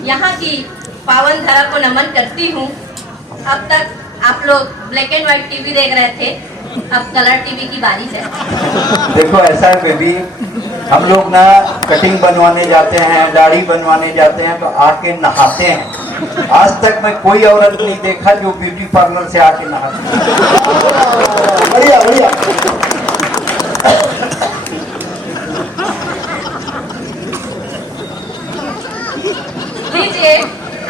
यहाँ की पावन धरा को नमन करती हूँ। अब तक आप लोग ब्लैक एंड व्हाइट टीवी देख रहे थे, अब कलर टीवी की बारी है। देखो ऐसा है बेबी, हम लोग ना कटिंग बनवाने जाते हैं, दाढ़ी बनवाने जाते हैं तो आके नहाते हैं। आज तक मैं कोई औरत नहीं देखा जो ब्यूटी पार्लर से आके नहाती है। बढ़िया बढ़िया। लीजिए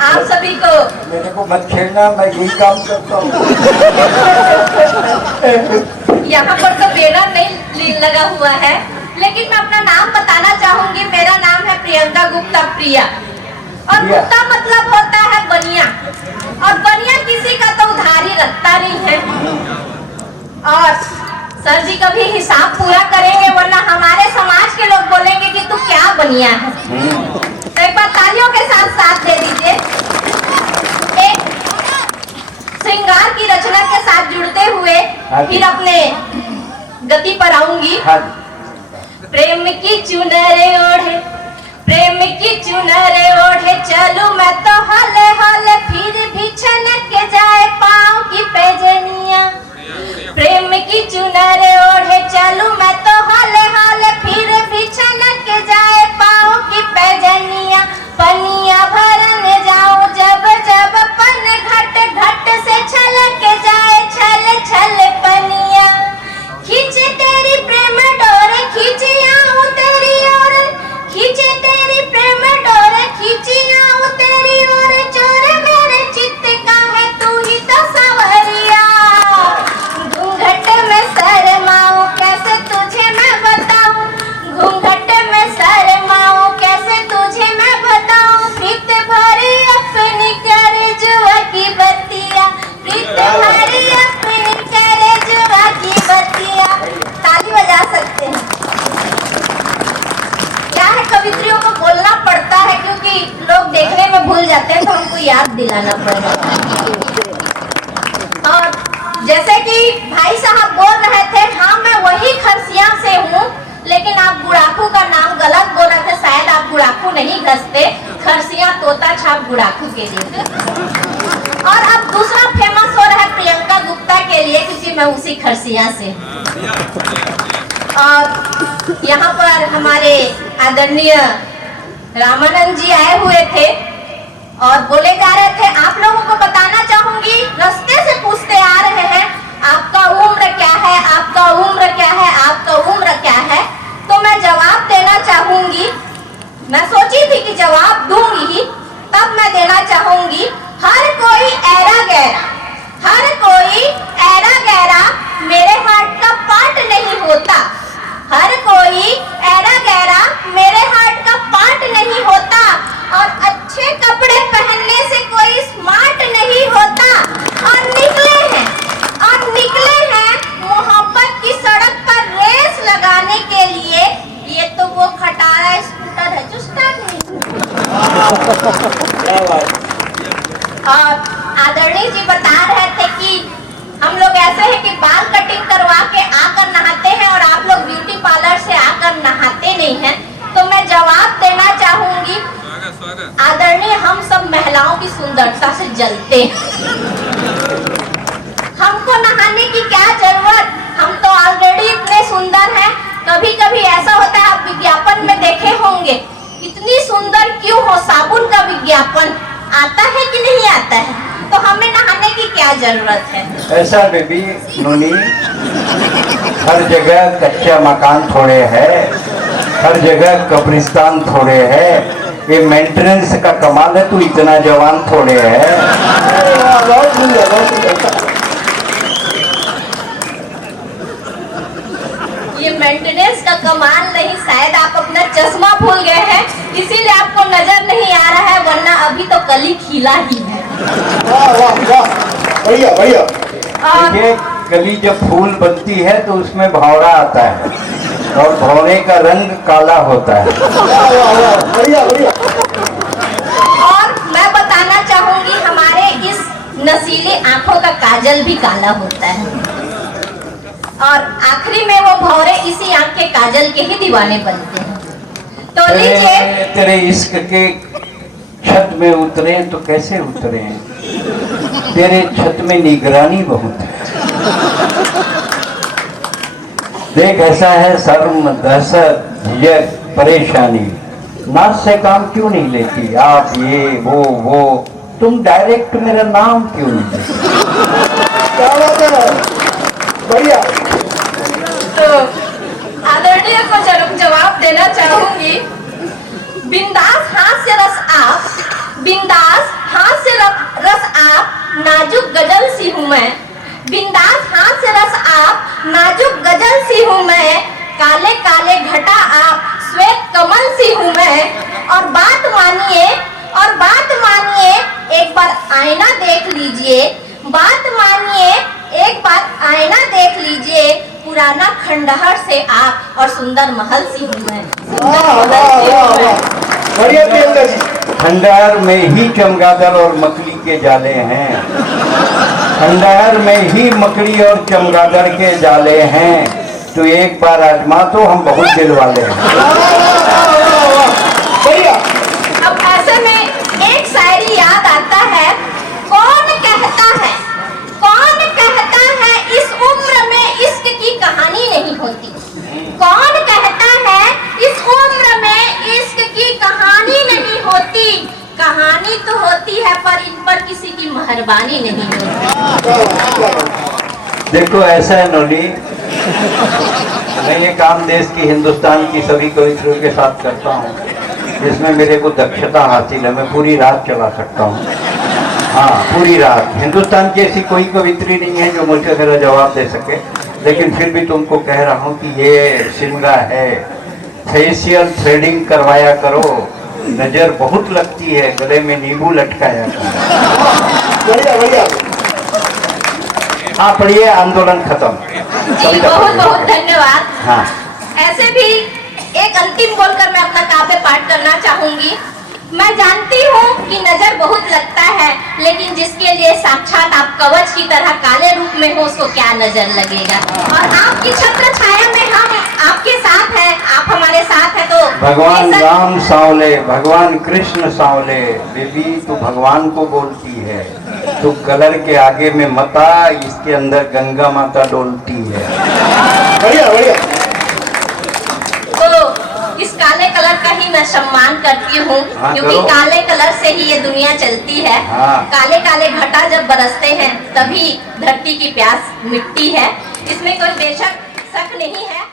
आप सभी को। मेरे को मत छेड़ना, मैं यही काम करता हूँ। यहाँ पर तो बैनर नहीं लगा हुआ है, लेकिन मैं अपना नाम बताना चाहूंगी। मेरा नाम है प्रियंका गुप्ता प्रिया, और गुप्ता मतलब होता है बनिया, और बनिया किसी का तो उधारी रखता नहीं है। और सर जी कभी हिसाब पूरा करेंगे, वरना हमारे समाज के लोग बोलेंगे कि तू क्या बनिया है। तो एक बार तालियों के साथ साथ दे दीजिए। एक श्रृंगार की रचना के साथ जुड़ते हुए फिर अपने गति पर आऊंगी। प्रेम की चुनरे ओढ़े, प्रेम की चुनरे ओढ़े चलूं मैं तो हले हले, फिर भी छनक के जाए पाँव की पैजनिया। प्रेम की चुनरे ओढ़े चलूं मैं तो हले हले, फिर भी छनक के जाए पाँव की पैजनिया। पनिया भरने जाऊं जब जब पन घट घट से छलक के जाए छल छल पनिया। खींचे तेरी प्रेम डोरे खींचे आऊं तेरी ओर, खींचे तेरी प्रेम डोरे खींचे आऊं तेरी ओर। चोर मेरे चित्त का है तू ही तो सांवरिया, घूंघट में शर्माऊं कैसे तुझे मैं बताऊं, घूंघट में शर्माऊं कैसे तुझे मैं बताऊं। प्रीत भरी अपनी करजुआ की बत्तियां, प्रीत भरी अपनी करजुआ की बत्तियां। ताली बजा सकते हैं। क्या है, कवित्रियों को बोलना पड़ता है क्योंकि लोग देखने में भूल जाते हैं, तो हमको याद दिलाना पड़ेगा। और जैसे कि भाई साहब बोल रहे थे, हाँ मैं वही खरसिया से हूँ, लेकिन आप गुड़ाखू का नाम गलत बोल रहे थे। शायद आप गुड़ाखू नहीं घसते, खरसिया तोता छाप गुड़ाखू के लिए। और अब दूसरा फेमस हो रहा है प्रियंका गुप्ता के लिए, क्योंकि मैं उसी खरसिया से। और यहाँ पर हमारे आदरणीय रामानंद जी आए हुए थे और बोले जा रहे थे। आप लोगों को बताना चाहूंगी, रास्ते से पूछते आ रहे हैं आपका उम्र क्या है, आपका उम्र क्या है, आपका उम्र क्या है। तो मैं जवाब देना चाहूंगी, मैं सोची थी कि जवाब दूंगी ही, तब मैं देना चाहूंगी। हर कोई ऐरा गैरा, हर कोई ऐरा गैरा मेरे हार्ट का पार्ट नहीं होता। हर कोई ऐरा गैरा मेरे हार्ट का पार्ट नहीं होता। और अच्छे कपड़े पहनने से कोई स्मार्ट नहीं होता। और निकले हैं मोहब्बत की सड़क पर रेस लगाने के लिए। ये तो वो खटारा स्कूटर है जो स्टार्ट नहीं। और आदरणीय जी बता रहे थे कि हम लोग ऐसे हैं कि बाल कटिंग करवा के आकर नहाते हैं, और आप लोग ब्यूटी पार्लर से आकर नहाते नहीं हैं। तो मैं जवाब देना चाहूंगी, आदरणीय हम सब महिलाओं की सुंदरता से जलते हैं। हमको नहाने की क्या जरूरत, हम तो ऑलरेडी इतने सुंदर हैं। कभी कभी ऐसा होता है, आप विज्ञापन में देखे होंगे, इतनी सुंदर क्यों हो, साबुन का विज्ञापन आता है कि नहीं आता है, तो हमें नहाने की क्या जरूरत है। ऐसा बेबी नोनी, हर जगह कच्चा मकान थोड़े है, हर जगह कब्रिस्तान थोड़े है। ये मेंटेनेंस का कमाल है, तू इतना जवान थोड़े है। ये मेंटेनेंस का कमाल नहीं, शायद आप अपना चश्मा भूल गए हैं, इसीलिए आपको नजर नहीं आ रहा है, वरना अभी तो कली खिला ही है। बढ़िया बढ़िया। देखिए, कली जब फूल बनती है तो उसमें भौरा आता है, और भौरे का रंग काला होता है। बढ़िया बढ़िया। और मैं बताना चाहूंगी, हमारे इस नशीले आंखों का काजल भी काला होता है, और आखिरी में वो भौरे इसी आंख के काजल के ही दीवाने बनते हैं। तो लीजिए, तेरे इश्क के छत में उतरे तो कैसे उतरे, तेरे छत में निगरानी बहुत है। देख ऐसा है शर्म, दहशत, झिझक, परेशानी, नाच से काम क्यों नहीं लेती आप, ये वो तुम डायरेक्ट मेरा नाम क्यों नहीं लेती? क्या बात है, बढ़िया। तो आदरणीय को जवाब देना चाहूंगी। बिंदास हास्य रस आप, बिंदास हास्य रस आप, नाजुक गजल सी हूँ मैं। बिंदास हास्य रस आप, नाजुक गजल सी हूँ मैं। काले काले घटा आप, श्वेत कमल सी हूँ मैं। और बात मानिए एक बार आईना देख लीजिए, बात मानिए एक बार आईना देख लीजिए। पुराना खंडहर से आप और सुंदर महल सी हूँ मैं। बढ़िया प्रियंका जी। खंडहर में ही चमगादड़ और मकड़ी के जाले हैं, खंडहर में ही मकड़ी और चमगादड़ के जाले हैं। तो एक बार आजमा तो हम बहुत दिल वाले हैं। बढ़िया। अब ऐसे में एक शायरी याद आता है। कौन कहता है इस उम्र में इश्क की कहानी नहीं होती। कौन कहता है इस उम्र में इश्क की कहानी नहीं होती। कहानी तो होती है पर इन पर किसी की मेहरबानी नहीं होती। देखो ऐसा है नोली, मैं ये काम देश की, हिंदुस्तान की सभी कवित्रियों के साथ करता हूँ, जिसमें मेरे को दक्षता हासिल है। मैं पूरी रात चला सकता हूँ, हाँ पूरी रात। हिंदुस्तान की ऐसी कोई कवित्री नहीं है जो मुझे मेरा जवाब दे सके, लेकिन फिर भी तुमको कह रहा हूँ कि ये शिमगा है, फेशियल थ्रेडिंग करवाया करो, नजर बहुत लगती है, गले में नींबू लटकाया करो। बढ़िया बढ़िया। हाँ पढ़िए, आंदोलन खत्म। जी बहुत बहुत धन्यवाद। हाँ ऐसे भी एक अंतिम बोलकर मैं अपना काव्य पाठ करना चाहूंगी। मैं जानती हूँ कि नजर बहुत लगता है, लेकिन जिसके लिए साक्षात आप कवच की तरह काले रूप में हो उसको क्या नजर लगेगा। और आपकी छत्र छाया में हम आपके साथ हैं, आप हमारे साथ हैं। तो भगवान राम सांवले, भगवान कृष्ण सांवले, बेबी तू भगवान को बोलती है, तू कलर के आगे में मता, इसके अंदर गंगा माता डोलती है। बढ़िया बढ़िया। तो इस काले कलर का ही मैं सम्मान करती हूँ, हाँ, क्योंकि करो। काले कलर से ही ये दुनिया चलती है। हाँ। काले काले घटा जब बरसते हैं तभी धरती की प्यास मिटती है, इसमें कोई बेशक शक नहीं है।